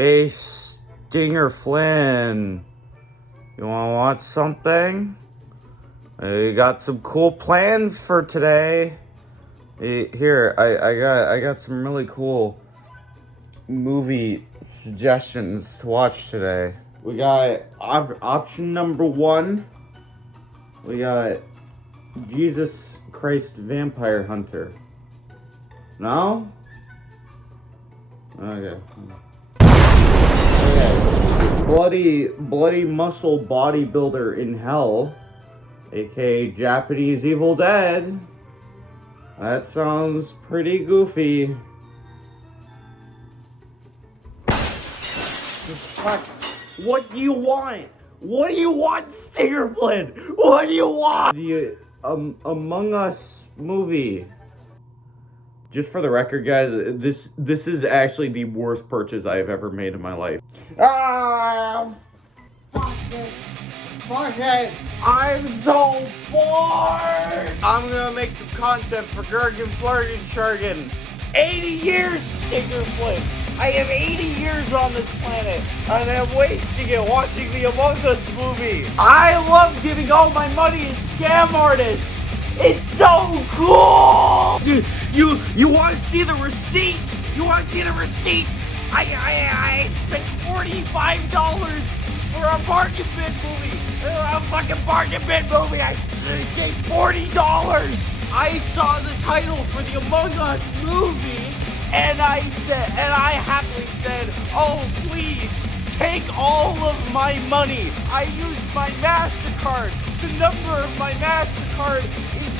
Hey, Stinger Flynn, you wanna watch something? I got some cool plans for today. Here, I got some really cool movie suggestions to watch today. We got option number 1. We got Jesus Christ Vampire Hunter. No? Okay. Bloody muscle bodybuilder in hell, aka Japanese Evil Dead. That sounds pretty goofy. What do you want? What do you want, Stinger Flynn? What do you want? The Among Us movie. Just for the record, guys, this is actually the worst purchase I have ever made in my life. Ah, fuck it. Fuck it. I'm so bored. I'm gonna make some content for Gergen Flurgen Shargen. 80 years, Stinger Flynn. I have 80 years on this planet, and I'm wasting it watching the Among Us movie. I love giving all my money to scam artists. It's so cool! Dude, you want to see the receipt? You want to see the receipt? I spent $45 for a bargain bin movie. A fucking bargain bin movie. I gave $40. I saw the title for the Among Us movie, and I happily said, "Oh, please take all of my money." I used my MasterCard. The number of my MasterCard is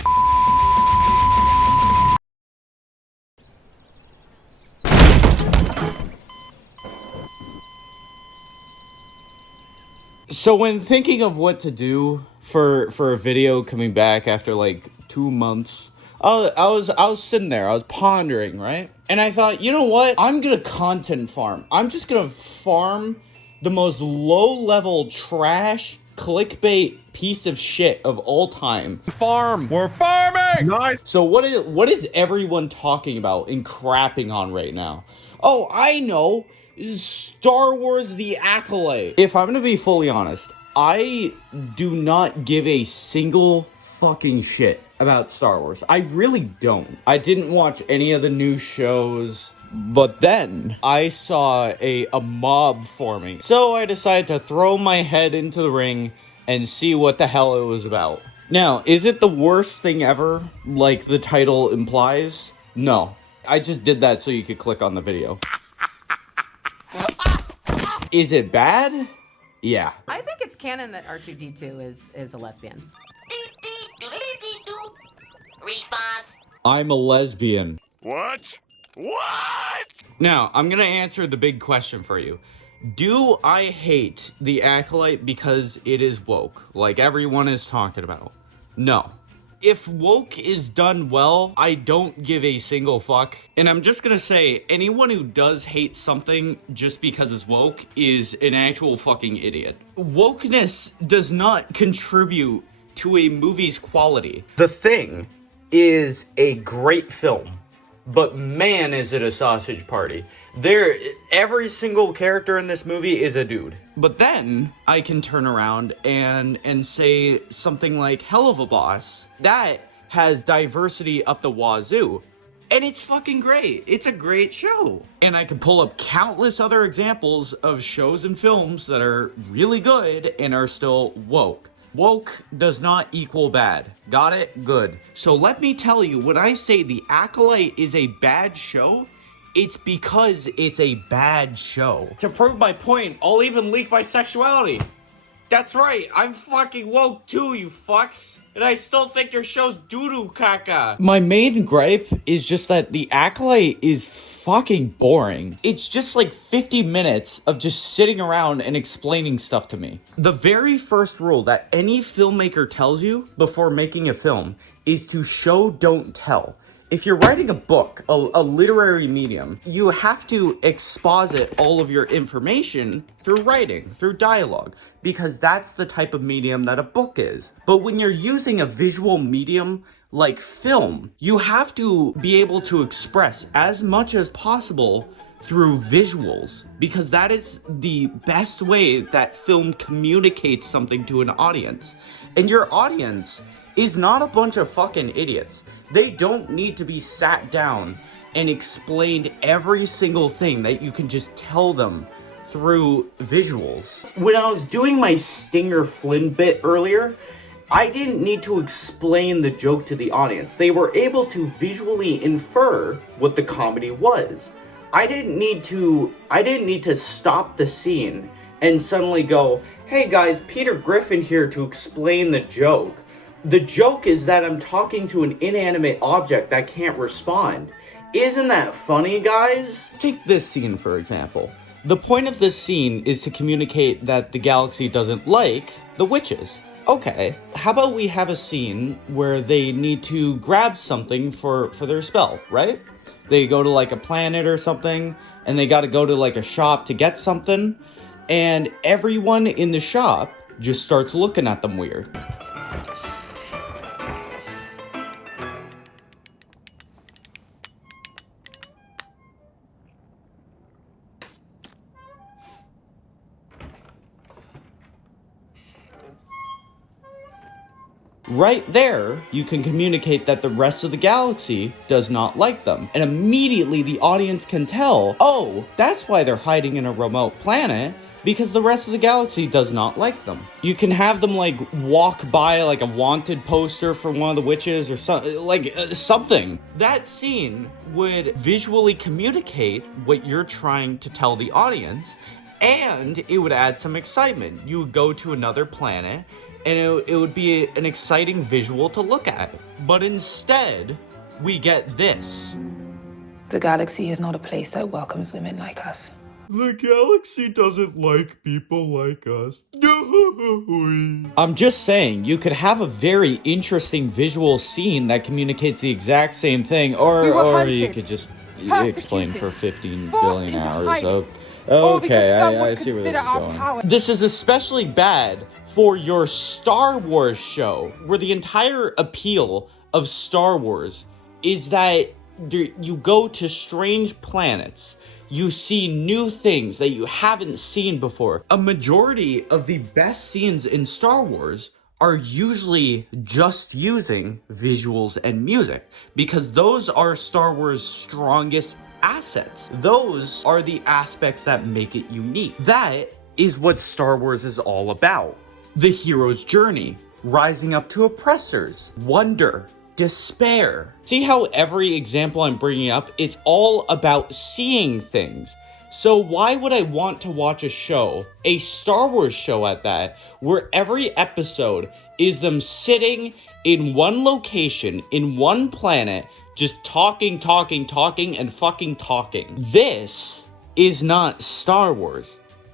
So when thinking of what to do for a video coming back after like 2 months, I was sitting there, I was pondering, right? And I thought, you know what? I'm gonna content farm. I'm just gonna farm the most low-level trash clickbait piece of shit of all time. Farm. We're farming. Nice. So what is everyone talking about and crapping on right now? Oh, I know. Star Wars The Acolyte. If I'm gonna be fully honest, I do not give a single fucking shit about Star Wars. I really don't. I didn't watch any of the new shows, but then I saw a mob forming. So I decided to throw my head into the ring and see what the hell it was about. Now, is it the worst thing ever, like the title implies? No. I just did that so you could click on the video. Is it bad? Yeah. I think it's canon that R2-D2 is a lesbian. Response. I'm a lesbian. What? What? Now, I'm gonna answer the big question for you. Do I hate The Acolyte because it is woke, like everyone is talking about? No. If woke is done well, I don't give a single fuck. And I'm just gonna say, anyone who does hate something just because it's woke is an actual fucking idiot. Wokeness does not contribute to a movie's quality. The Thing is a great film, but man, is it a sausage party. Every single character in this movie is a dude. But then I can turn around and say something like Hell of a Boss. That has diversity up the wazoo. And it's fucking great. It's a great show. And I can pull up countless other examples of shows and films that are really good and are still woke. Woke does not equal bad. Got it? Good. So let me tell you, when I say The Acolyte is a bad show, it's because it's a bad show. To prove my point, I'll even leak my sexuality. That's right, I'm fucking woke too, you fucks. And I still think your show's doo-doo caca. My main gripe is just that The Acolyte is fucking boring. It's just like 50 minutes of just sitting around and explaining stuff to me. The very first rule that any filmmaker tells you before making a film is to show, don't tell. If you're writing a book, a literary medium, you have to exposit all of your information through writing, through dialogue, because that's the type of medium that a book is. But when you're using a visual medium like film, you have to be able to express as much as possible through visuals, because that is the best way that film communicates something to an audience. And your audience is not a bunch of fucking idiots. They don't need to be sat down and explained every single thing that you can just tell them through visuals. When I was doing my Stinger Flynn bit earlier, I didn't need to explain the joke to the audience. They were able to visually infer what the comedy was. I didn't need to stop the scene and suddenly go, "Hey guys, Peter Griffin here to explain the joke." The joke is that I'm talking to an inanimate object that can't respond. Isn't that funny, guys? Take this scene, for example. The point of this scene is to communicate that the galaxy doesn't like the witches. Okay, how about we have a scene where they need to grab something for their spell, right? They go to like a planet or something, and they gotta go to like a shop to get something, and everyone in the shop just starts looking at them weird. Right there, you can communicate that the rest of the galaxy does not like them. And immediately the audience can tell, oh, that's why they're hiding in a remote planet, because the rest of the galaxy does not like them. You can have them like walk by like a wanted poster for one of the witches or something. That scene would visually communicate what you're trying to tell the audience, and it would add some excitement. You would go to another planet, and it would be an exciting visual to look at. But instead, we get this. The galaxy is not a place that welcomes women like us. The galaxy doesn't like people like us. I'm just saying, you could have a very interesting visual scene that communicates the exact same thing, or you could just explain for 15 billion hours. Okay, I see where this is going. This is especially bad for your Star Wars show, where the entire appeal of Star Wars is that you go to strange planets, you see new things that you haven't seen before. A majority of the best scenes in Star Wars are usually just using visuals and music, because those are Star Wars' strongest assets. Those are the aspects that make it unique. That is what Star Wars is all about. The hero's journey, rising up to oppressors, wonder, despair. See how every example I'm bringing up, it's all about seeing things. So why would I want to watch a show, a Star Wars show at that, where every episode is them sitting in one location, in one planet, just talking, and fucking talking? This is not Star Wars.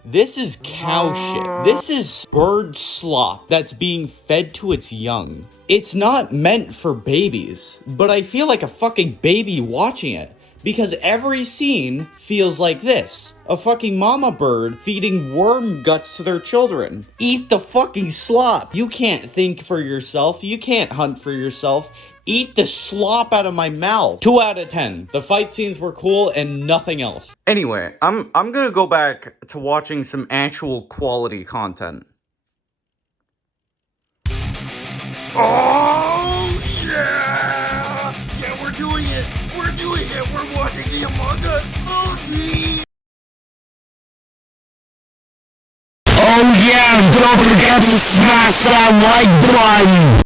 This is cow shit. This is bird slop that's being fed to its young. It's not meant for babies, but I feel like a fucking baby watching it, because every scene feels like this. A fucking mama bird feeding worm guts to their children. Eat the fucking slop. You can't think for yourself. You can't hunt for yourself. Eat the slop out of my mouth. 2 out of 10. The fight scenes were cool and nothing else. Anyway, I'm gonna go back to watching some actual quality content. Oh, yeah! Yeah, we're doing it! We're doing it! We're watching the Among Us movie! Oh yeah, don't forget to smash that like button!